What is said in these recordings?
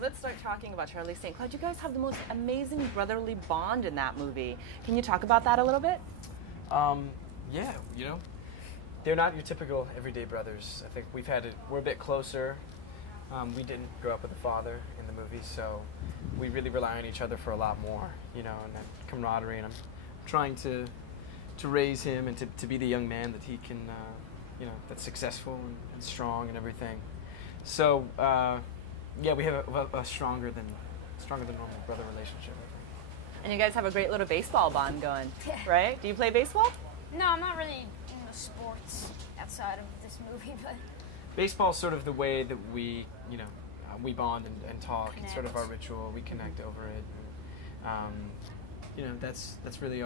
let's start talking about Charlie St. Cloud. You guys have the most amazing brotherly bond in that movie. Can you talk about that a little bit? Yeah, you know, they're not your typical everyday brothers. I think we're a bit closer. We didn't grow up with a father in the movie, so we really rely on each other for a lot more, you know, and that camaraderie. And I'm trying to raise him and to be the young man that he can, you know, that's successful and strong and everything. So, yeah, we have a stronger than normal brother relationship. And you guys have a great little baseball bond going, right? Do you play baseball? No, I'm not really into sports outside of this movie, but Baseball's sort of the way that we, you know, we bond and talk. Connect. It's sort of our ritual. We connect over it. And, you know, that's really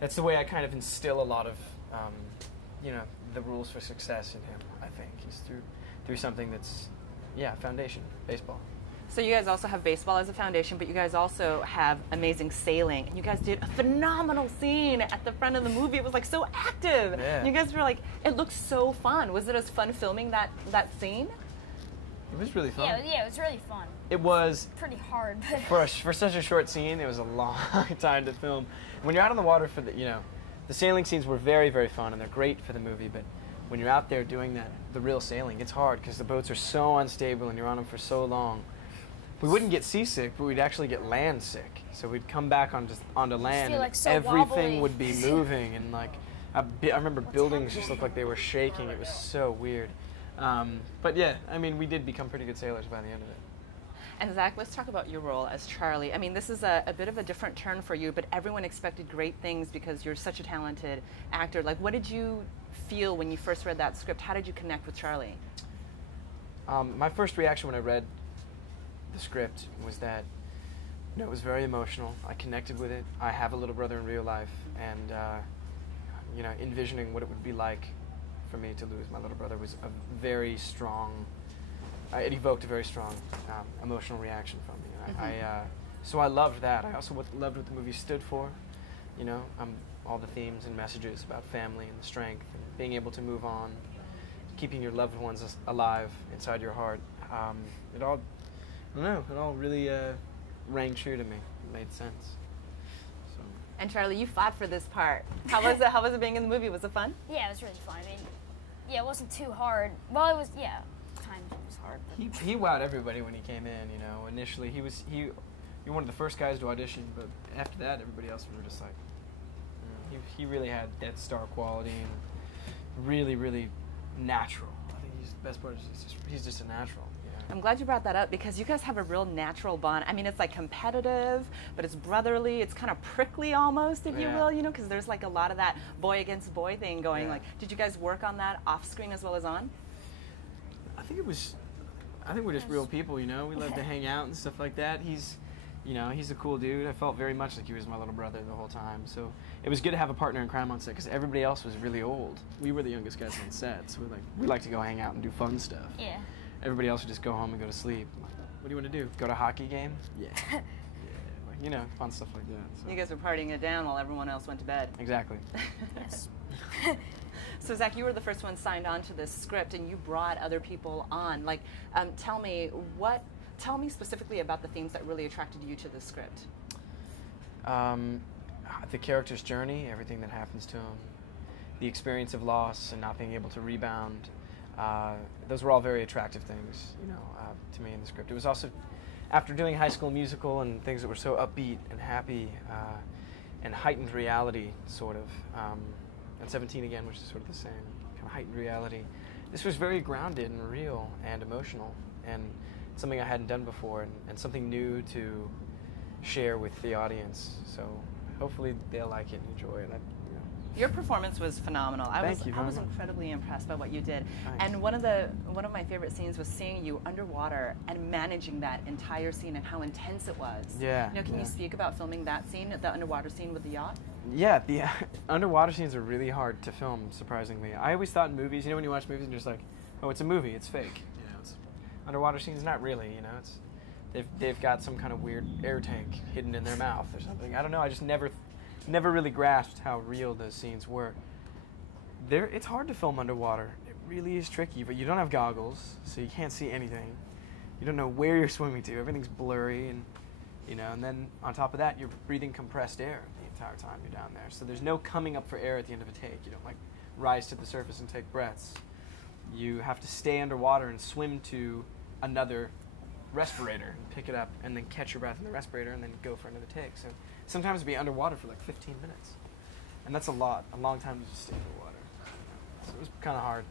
that's the way I kind of instill a lot of, you know, the rules for success in him, I think. He's through something that's, yeah, foundation, baseball. So you guys also have baseball as a foundation, but you guys also have amazing sailing. And you guys did a phenomenal scene at the front of the movie. It was like so active. Yeah. And you guys were like, it looked so fun. Was it as fun filming that scene? It was really fun. yeah, it was really fun. It was Pretty hard, but for such a short scene. It was a long time to film. When you're out on the water for the sailing scenes were very, very fun and they're great for the movie. But when you're out there doing the real sailing, it's hard because the boats are so unstable and you're on them for so long. We wouldn't get seasick, but we'd actually get land sick. So we'd come back onto land, feel like and so everything wobbly. would be moving, and like I remember buildings just looked like they were shaking. It was so weird. But yeah, I mean, we did become pretty good sailors by the end of it. And Zach, let's talk about your role as Charlie. I mean, this is a bit of a different turn for you, but everyone expected great things because you're such a talented actor. Like, what did you feel when you first read that script? How did you connect with Charlie? My first reaction when I read the script was that, you know, it was very emotional. I connected with it. I have a little brother in real life, and you know, envisioning what it would be like for me to lose my little brother was a very strong. It evoked a very strong emotional reaction from me. And so I loved that. I also loved what the movie stood for. You know, all the themes and messages about family and the strength and being able to move on, keeping your loved ones alive inside your heart. It all. I don't know, it all really rang true to me. It made sense. So. And Charlie, you fought for this part. How was it? How was it being in the movie? Was it fun? yeah, it was really fun. I mean, yeah, it wasn't too hard. Well, it was, yeah, times it was hard. But He wowed everybody when he came in. You know, initially you were one of the first guys to audition, but after that, everybody else were just like, he really had that star quality and really, really natural. I think the best part is he's just a natural. I'm glad you brought that up because you guys have a real natural bond. I mean, it's like competitive, but it's brotherly. It's kind of prickly almost, if you will, you know, because there's like a lot of that boy against boy thing going. Yeah. Like, did you guys work on that off screen as well as on? I think we're just real people, you know. We love to hang out and stuff like that. He's a cool dude. I felt very much like he was my little brother the whole time. So it was good to have a partner in crime on set because everybody else was really old. We were the youngest guys on set, so we like to go hang out and do fun stuff. yeah. Everybody else would just go home and go to sleep. What do you want to do? Go to a hockey game? Yeah. Yeah. Like, you know, fun stuff like that. So. You guys were partying it down while everyone else went to bed. Exactly. Yes. So Zach, you were the first one signed on to this script, and you brought other people on. Like, tell me specifically about the themes that really attracted you to the script. The character's journey, everything that happens to him, the experience of loss and not being able to rebound. Those were all very attractive things, you know, to me in the script. It was also, after doing High School Musical and things that were so upbeat and happy and heightened reality, sort of, and 17 Again, which is sort of the same, kind of heightened reality. This was very grounded and real and emotional and something I hadn't done before and something new to share with the audience. So hopefully they'll like it and enjoy it. Your performance was phenomenal. I was incredibly impressed by what you did. Thanks. And one of my favorite scenes was seeing you underwater and managing that entire scene and how intense it was. Yeah. You know, can you speak about filming that scene, the underwater scene with the yacht? Yeah, the underwater scenes are really hard to film, surprisingly. I always thought in movies, you know, when you watch movies and you're just like, oh, it's a movie, it's fake. You know, it's underwater scenes, not really, you know, they've got some kind of weird air tank hidden in their mouth or something. I don't know, I just never really grasped how real those scenes were. It's hard to film underwater. It really is tricky, but you don't have goggles, so you can't see anything. you don't know where you're swimming to. Everything's blurry, and you know. And then on top of that, you're breathing compressed air the entire time you're down there. So there's no coming up for air at the end of a take. You don't like rise to the surface and take breaths. You have to stay underwater and swim to another respirator and pick it up, and then catch your breath in the respirator, and then go for another take. So sometimes be underwater for like 15 minutes, and that's a long time to just stay underwater. So it was kind of hard.